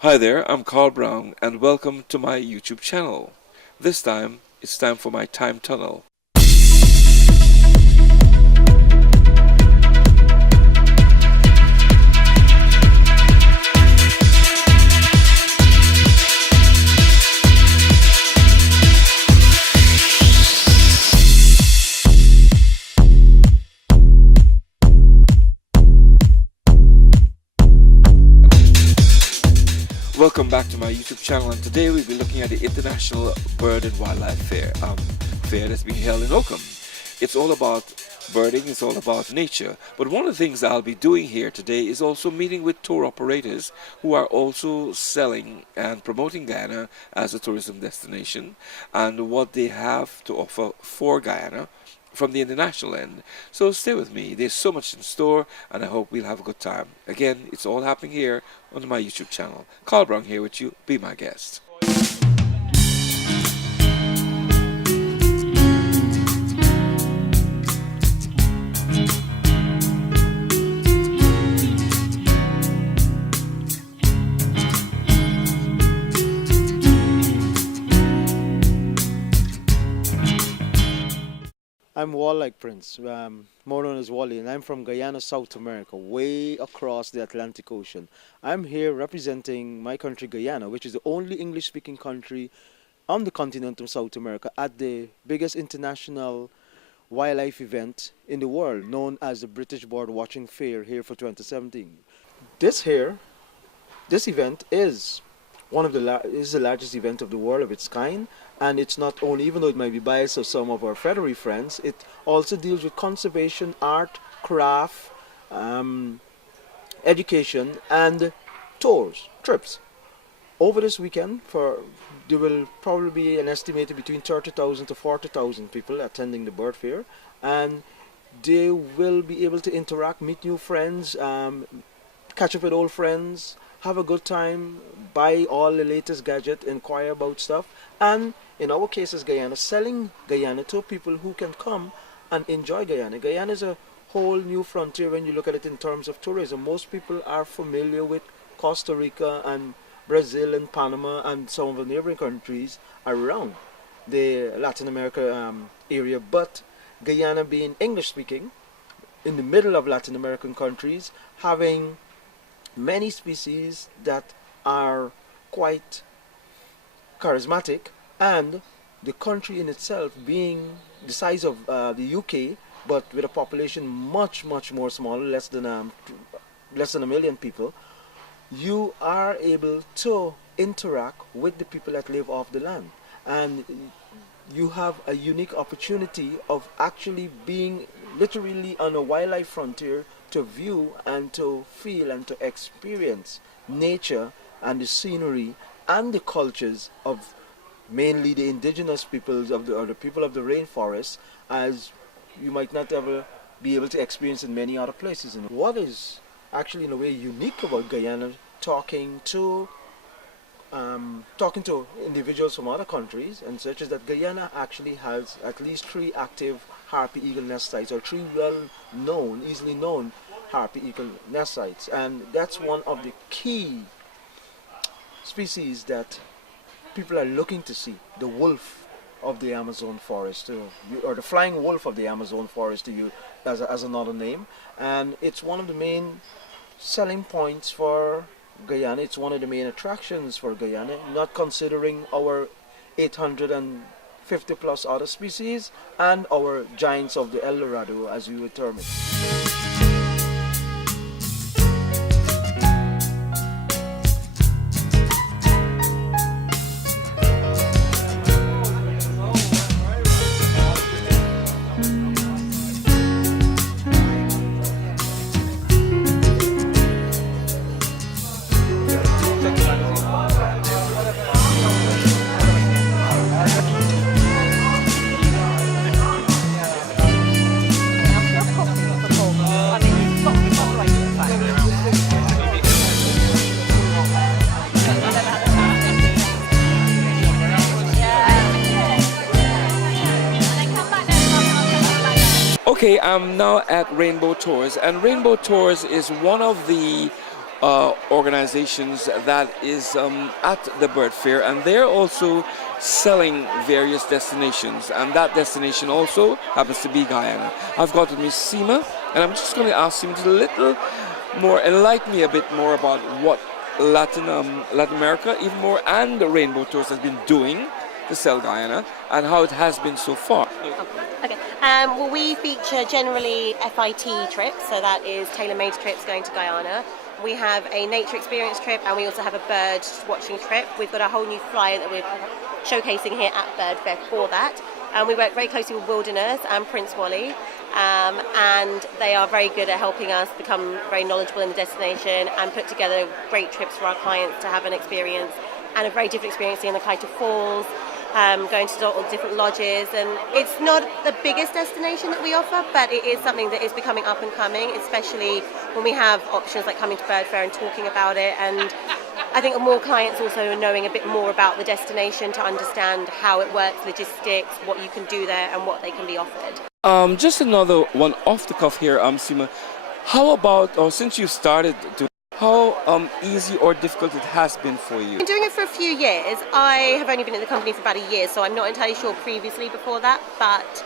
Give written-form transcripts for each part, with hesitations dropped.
Hi there, I'm Carl Browne and welcome to my YouTube channel. This time, it's time for my time tunnel. Welcome back to my YouTube channel, and today we'll be looking at the International Bird and Wildlife fair that's being held in Oakham. It's all about birding, it's all about nature, but one of the things I'll be doing here today is also meeting with tour operators who are also selling and promoting Guyana as a tourism destination and what they have to offer for Guyana from the international end. So stay with me, there's so much in store and I hope we'll have a good time. Again, it's all happening here on my YouTube channel. Carl Browne here with you, be my guest. I'm Wall-like Prince, more known as Wally, and I'm from Guyana, South America, way across the Atlantic Ocean. I'm here representing my country, Guyana, which is the only English-speaking country on the continent of South America at the biggest international wildlife event in the world, known as the British Bird Watching Fair here for 2017. This event is is the largest event of the world of its kind, and it's not only, even though it might be biased of some of our federal friends, it also deals with conservation, art, craft, education, and trips. Over this weekend, there will probably be an estimated between 30,000 to 40,000 people attending the bird fair, and they will be able to interact, meet new friends, catch up with old friends, have a good time, buy all the latest gadget, inquire about stuff, and in our case as Guyana, selling Guyana to people who can come and enjoy Guyana. Guyana is a whole new frontier when you look at it in terms of tourism. Most people are familiar with Costa Rica and Brazil and Panama and some of the neighboring countries around the Latin America area, but Guyana being English speaking, in the middle of Latin American countries, having many species that are quite charismatic, and the country in itself being the size of the UK, but with a population much more smaller, less than a million people, you are able to interact with the people that live off the land, and you have a unique opportunity of actually being literally on a wildlife frontier to view and to feel and to experience nature and the scenery and the cultures of mainly the indigenous peoples or the people of the rainforest, as you might not ever be able to experience in many other places. And what is actually in a way unique about Guyana, talking to individuals from other countries and such, is that Guyana actually has at least 3 active harpy eagle nest sites, or 3 easily known harpy eagle nest sites, and that's one of the key species that people are looking to see. The wolf of the Amazon forest, or the flying wolf of the Amazon forest, to use as another name, and it's one of the main selling points for Guyana. It's one of the main attractions for Guyana, not considering our 850 plus other species and our giants of the El Dorado, as we would term it. Okay, I'm now at Rainbow Tours, and Rainbow Tours is one of the organizations that is at the bird fair, and they're also selling various destinations, and that destination also happens to be Guyana. I've got with me Seema, and I'm just going to ask Seema to a little more enlighten me a bit more about what Latin America, even more, and the Rainbow Tours has been doing to sell Guyana, and how it has been so far. Okay. Well, we feature generally FIT trips, so that is tailor-made trips going to Guyana. We have a nature experience trip, and we also have a bird watching trip. We've got a whole new flyer that we're showcasing here at Bird Fair for that. We work very closely with Wilderness and Prince Wally, and they are very good at helping us become very knowledgeable in the destination and put together great trips for our clients to have an experience, and a very different experience in the Kaita Falls, going to all different lodges. And it's not the biggest destination that we offer, but it is something that is becoming up and coming, especially when we have options like coming to Bird Fair and talking about it. And I think more clients also are knowing a bit more about the destination to understand how it works, logistics, what you can do there, and what they can be offered. Just another one off the cuff here, Seema. How about, or since you started to, how easy or difficult it has been for you? I've been doing it for a few years. I have only been in the company for about a year, so I'm not entirely sure previously before that, but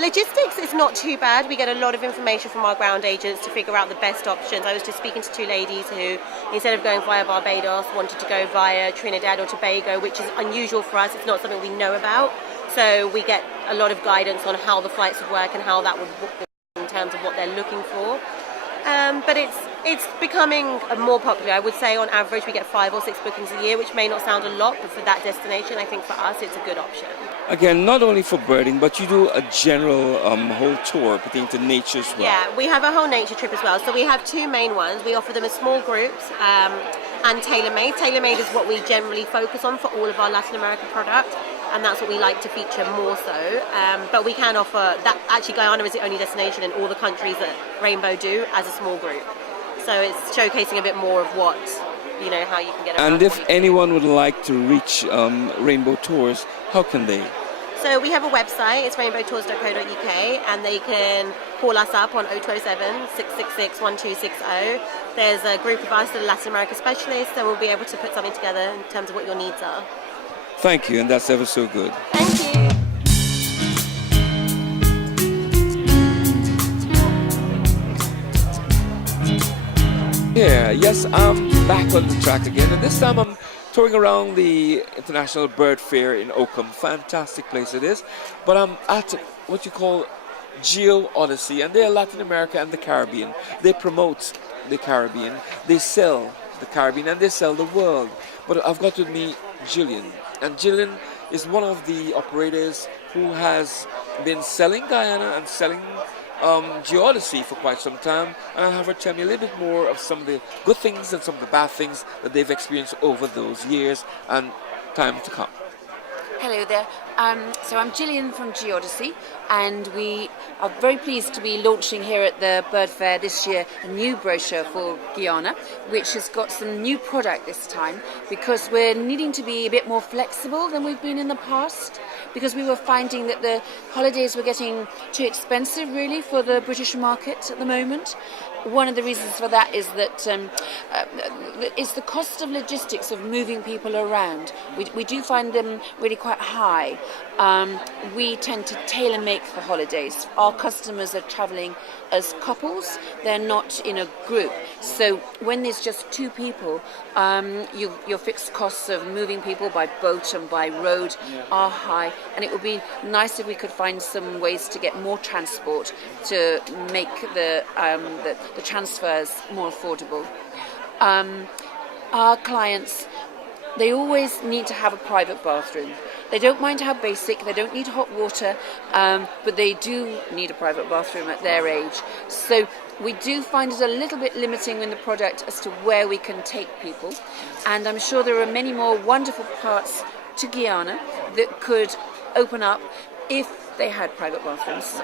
logistics is not too bad. We get a lot of information from our ground agents to figure out the best options. I was just speaking to two ladies who, instead of going via Barbados, wanted to go via Trinidad or Tobago, which is unusual for us. It's not something we know about. So we get a lot of guidance on how the flights would work and how that would work in terms of what they're looking for. But it's becoming more popular. I would say on average we get 5 or 6 bookings a year, which may not sound a lot, but for that destination, I think for us it's a good option. Again, not only for birding, but you do a general whole tour pertaining to nature as well. Yeah, we have a whole nature trip as well. So we have 2 main ones. We offer them as small groups and tailor-made. Tailor-made is what we generally focus on for all of our Latin American product, and that's what we like to feature more so. But we can offer that. Actually, Guyana is the only destination in all the countries that Rainbow do as a small group. So it's showcasing a bit more of what, how you can get around. And if anyone would like to reach Rainbow Tours, how can they? So we have a website, it's rainbowtours.co.uk, and they can call us up on 0207 666 1260. There's a group of us that are Latin America specialists, and we'll be able to put something together in terms of what your needs are. Thank you, and that's ever so good. Thank you. Yeah, yes, I'm back on the track again, and this time I'm touring around the International Bird Fair in Oakham. Fantastic place it is. But I'm at what you call Geo Odyssey, and they're Latin America and the Caribbean. They promote the Caribbean, they sell the Caribbean, and they sell the world. But I've got with me Gillian, and Gillian is one of the operators who has been selling Guyana and selling Geo Odyssey for quite some time, and I'll have her tell me a little bit more of some of the good things and some of the bad things that they've experienced over those years and time to come. Hello there. So I'm Gillian from Geo Odyssey, and we are very pleased to be launching here at the Bird Fair this year a new brochure for Guyana, which has got some new product this time, because we're needing to be a bit more flexible than we've been in the past, because we were finding that the holidays were getting too expensive really for the British market at the moment. One of the reasons for that is that is the cost of logistics of moving people around. We do find them really quite high. We tend to tailor-make the holidays. Our customers are travelling as couples, they're not in a group. So when there's just 2 people, your fixed costs of moving people by boat and by road are high, and it would be nice if we could find some ways to get more transport to make the transfers more affordable. Our clients, they always need to have a private bathroom. They don't mind how basic, they don't need hot water, but they do need a private bathroom at their age. So we do find it a little bit limiting in the product as to where we can take people. And I'm sure there are many more wonderful parts to Guyana that could open up if they had private bathrooms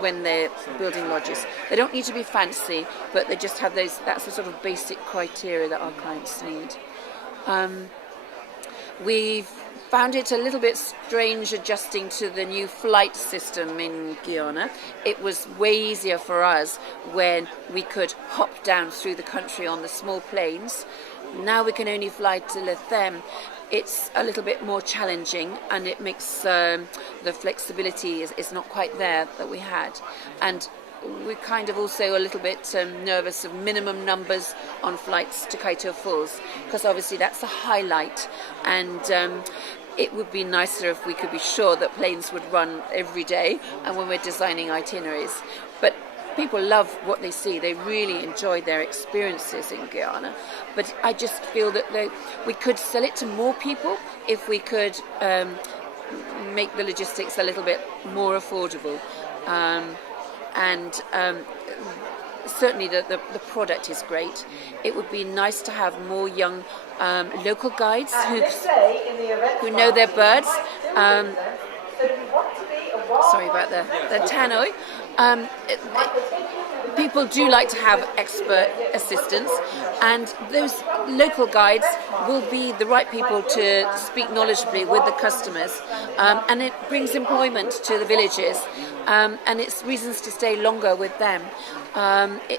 when they're building lodges. They don't need to be fancy, but they just have those. That's the sort of basic criteria that our clients need. We've found it a little bit strange adjusting to the new flight system in Guyana. It was way easier for us when we could hop down through the country on the small planes. Now we can only fly to Lethem. It's a little bit more challenging, and it makes the flexibility is not quite there that we had. And we're kind of also a little bit nervous of minimum numbers on flights to Kaito Falls, because obviously that's a highlight, and it would be nicer if we could be sure that planes would run every day and when we're designing itineraries. But people love what they see. They really enjoy their experiences in Guyana. But I just feel that we could sell it to more people if we could make the logistics a little bit more affordable. And certainly the product is great. It would be nice to have more young local guides who know their birds. Sorry about the tannoy. People do like to have expert assistance, and those local guides will be the right people to speak knowledgeably with the customers, and it brings employment to the villages, and it's reasons to stay longer with them.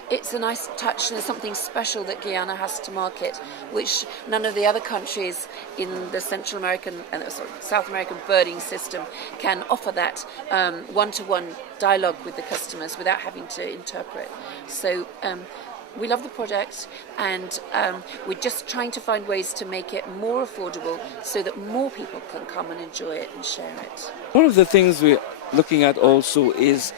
It's a nice touch, and it's something special that Guyana has to market, which none of the other countries in the Central American and South American birding system can offer that one-to-one dialogue with the customers without having to interpret. So we love the product, and we're just trying to find ways to make it more affordable so that more people can come and enjoy it and share it. One of the things we're looking at also is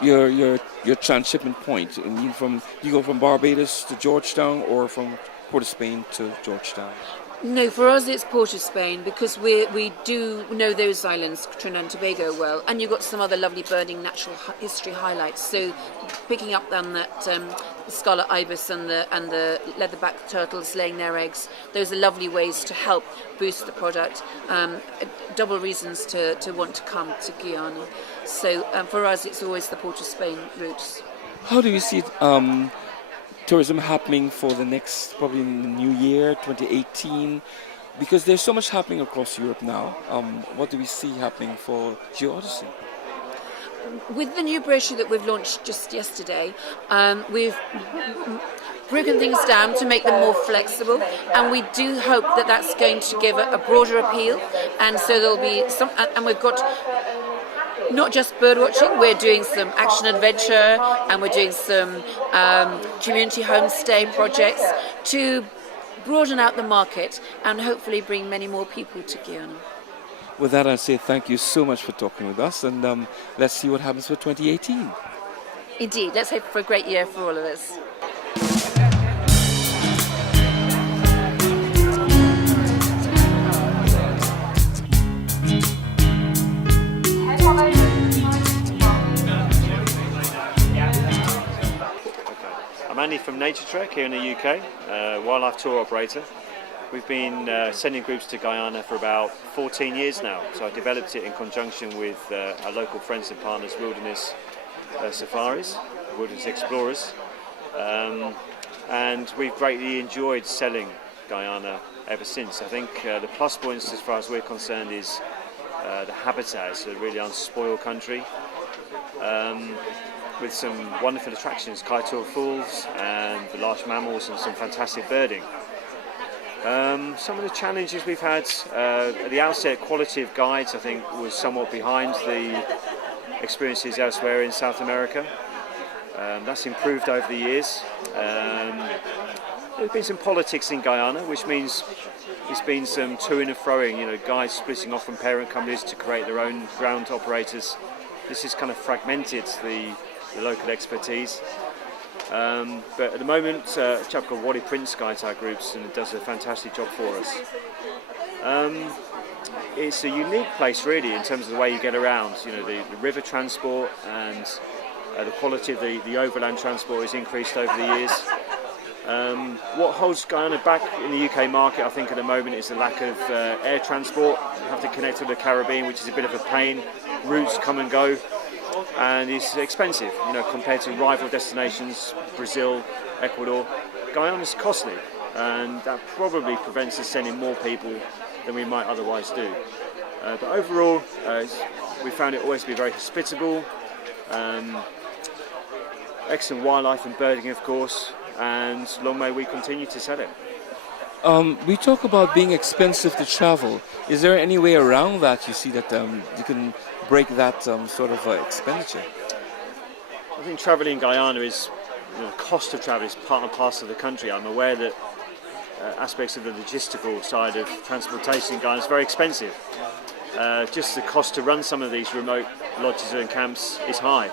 your transshipment point. I mean, you go from Barbados to Georgetown, or from Port of Spain to Georgetown? No, for us it's Port of Spain, because we do know those islands, Trinidad and Tobago, well, and you've got some other lovely birding natural history highlights. So picking up on that scarlet ibis and the leatherback turtles laying their eggs, those are lovely ways to help boost the product. Double reasons to want to come to Guyana. So for us it's always the Port of Spain routes. How do you see tourism happening for the next, probably in the new year, 2018? Because there's so much happening across Europe now. What do we see happening for Geo Odyssey? With the new brochure that we've launched just yesterday, we've broken things down to make them more flexible, and we do hope that that's going to give a broader appeal. And so there'll be some, and we've got not just bird watching, we're doing some action adventure, and we're doing some community homestay projects to broaden out the market and hopefully bring many more people to Guyana. With that, I say thank you so much for talking with us, and let's see what happens for 2018. Indeed, let's hope for a great year for all of us. I'm Andy from Nature Trek here in the UK, wildlife tour operator. We've been sending groups to Guyana for about 14 years now, so I developed it in conjunction with our local friends and partners, Wilderness Safaris, Wilderness Explorers, and we've greatly enjoyed selling Guyana ever since. I think the plus points as far as we're concerned is the habitat. It's a really unspoiled country, with some wonderful attractions, Kaito Falls and the large mammals, and some fantastic birding. Some of the challenges we've had at the outset, quality of guides I think was somewhat behind the experiences elsewhere in South America. That's improved over the years. There's been some politics in Guyana, which means there's been some to-ing and fro-ing, guides splitting off from parent companies to create their own ground operators. This has kind of fragmented the local expertise. But at the moment, a chap called Wally Prince guides our groups and does a fantastic job for us. It's a unique place really in terms of the way you get around. The river transport and the quality of the overland transport has increased over the years. What holds Guyana back in the UK market, I think, at the moment is the lack of air transport. You have to connect to the Caribbean, which is a bit of a pain. Routes come and go, and it's expensive, compared to rival destinations, Brazil, Ecuador. Guyana's costly, and that probably prevents us sending more people than we might otherwise do. But overall, we found it always to be very hospitable, excellent wildlife and birding, of course, and long may we continue to sell it. We talk about being expensive to travel. Is there any way around that you see that you can break that sort of expenditure? I think travelling in Guyana is, the cost of travel is part and parcel of the country. I'm aware that aspects of the logistical side of transportation in Guyana is very expensive. Just the cost to run some of these remote lodges and camps is high.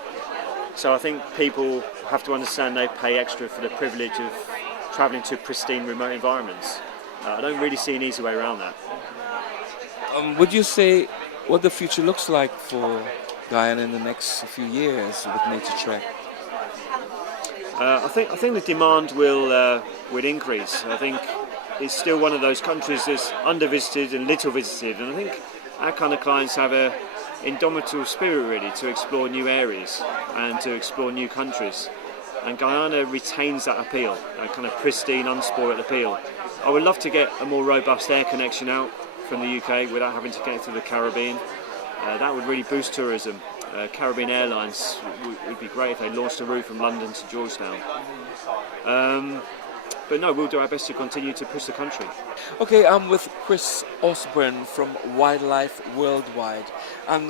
So I think people have to understand they pay extra for the privilege of travelling to pristine remote environments. I don't really see an easy way around that. Would you say what the future looks like for Guyana in the next few years with Nature Trek? I think the demand will increase. I think it's still one of those countries that's undervisited and little visited, and I think our kind of clients have a indomitable spirit really to explore new areas and to explore new countries. And Guyana retains that appeal, a kind of pristine, unspoiled appeal. I would love to get a more robust air connection out from the UK without having to get to the Caribbean. That would really boost tourism. Caribbean Airlines would be great if they launched a route from London to Georgetown. But no, we'll do our best to continue to push the country. Okay, I'm with Chris Osborne from Wildlife Worldwide. And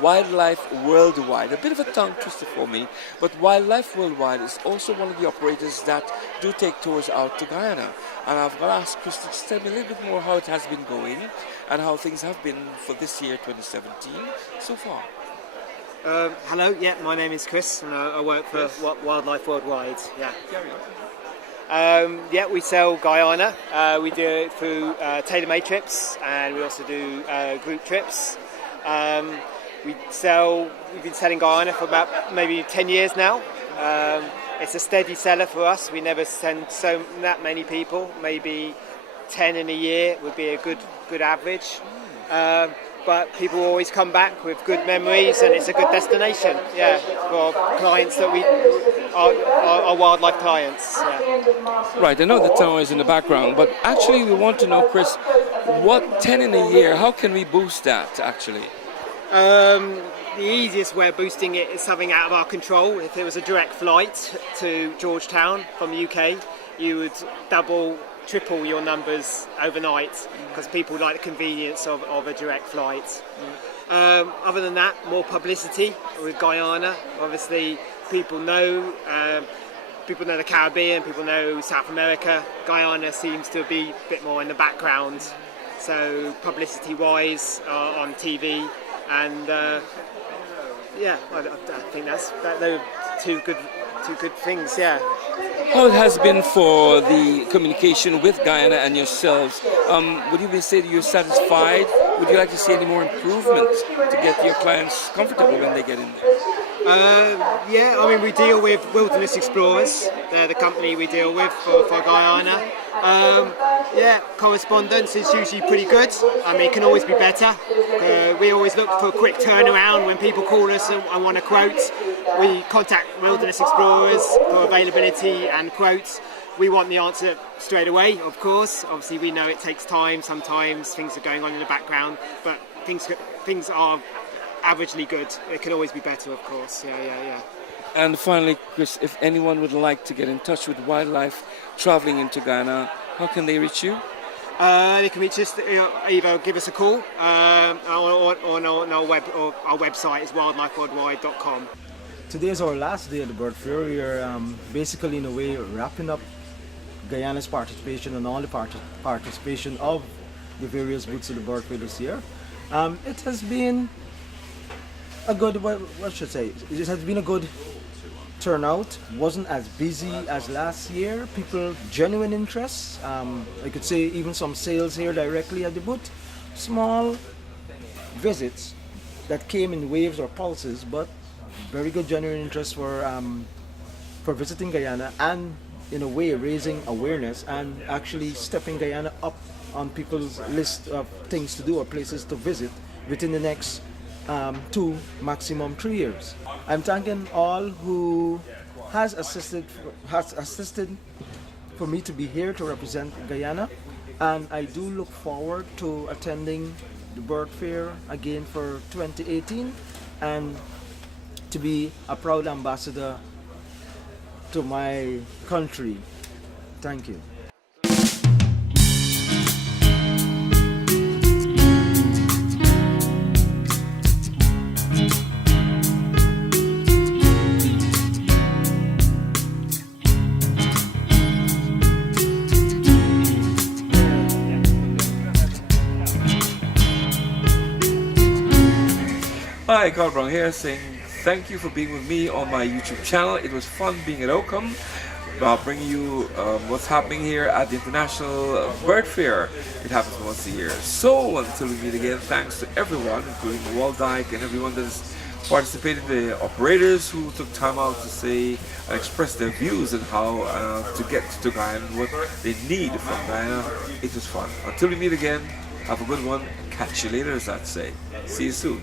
Wildlife Worldwide, a bit of a tongue twister for me, but Wildlife Worldwide is also one of the operators that do take tours out to Guyana. And I've got to ask Chris to tell me a little bit more how it has been going and how things have been for this year, 2017, so far. Hello, yeah, my name is Chris and I work for Wildlife Worldwide. Yeah. Yeah, we sell Guyana. We do it through tailor-made trips, and we also do group trips. We've been selling Guyana for about maybe 10 years now. It's a steady seller for us. We never send that many people. Maybe 10 in a year would be a good average. But people always come back with good memories, and it's a good destination, yeah, for clients that are wildlife clients. Yeah. Right, I know the tower is in the background, but actually we want to know, Chris, what 10 in a year, how can we boost that actually? The easiest way of boosting it is something out of our control. If it was a direct flight to Georgetown from the UK, you would triple your numbers overnight because people like the convenience of a direct flight. Other than that, more publicity with Guyana. Obviously, people know the Caribbean, people know South America. Guyana seems to be a bit more in the background. So publicity-wise, on TV, and yeah, I think those are two good things. Yeah. How it has been for the communication with Guyana and yourselves? Would you say that you're satisfied? Would you like to see any more improvements to get your clients comfortable when they get in there? Yeah, I mean, we deal with Wilderness Explorers. They're the company we deal with for Guyana. Yeah, correspondence is usually pretty good. I mean, it can always be better. We always look for a quick turnaround when people call us and want a quote. We contact Wilderness Explorers for availability and quotes. We want the answer straight away, of course. Obviously, we know it takes time. Sometimes things are going on in the background, but things are averagely good. It can always be better, of course. Yeah. And finally, Chris, if anyone would like to get in touch with wildlife traveling into Guyana, how can they reach you? They can reach us, either give us a call or on our website is wildlifeworldwide.com. Today is our last day of the bird fair. We are basically, in a way, wrapping up Guyana's participation and all the participation of the various booths of the bird fair this year. It has been a good, what should I say? It has been a good turnout. Wasn't as busy as last year. People, genuine interest. I could say even some sales here directly at the booth. Small visits that came in waves or pulses, but very good genuine interest for visiting Guyana and in a way raising awareness and actually stepping Guyana up on people's list of things to do or places to visit within the next 2, maximum 3 years. I'm thanking all who has assisted for me to be here to represent Guyana. and I do look forward to attending the bird fair again for 2018 and to be a proud ambassador to my country. Thank you. Hi, Carl Browne here saying thank you for being with me on my YouTube channel. It was fun being at Oakham, bringing you what's happening here at the International Bird Fair. It happens once a year. So until we meet again, thanks to everyone, including Waldyke and everyone that has participated, the operators who took time out to say and express their views and how to get to Guyana and what they need from Guyana. It was fun. Until we meet again, have a good one. Catch you later, as I'd say. See you soon.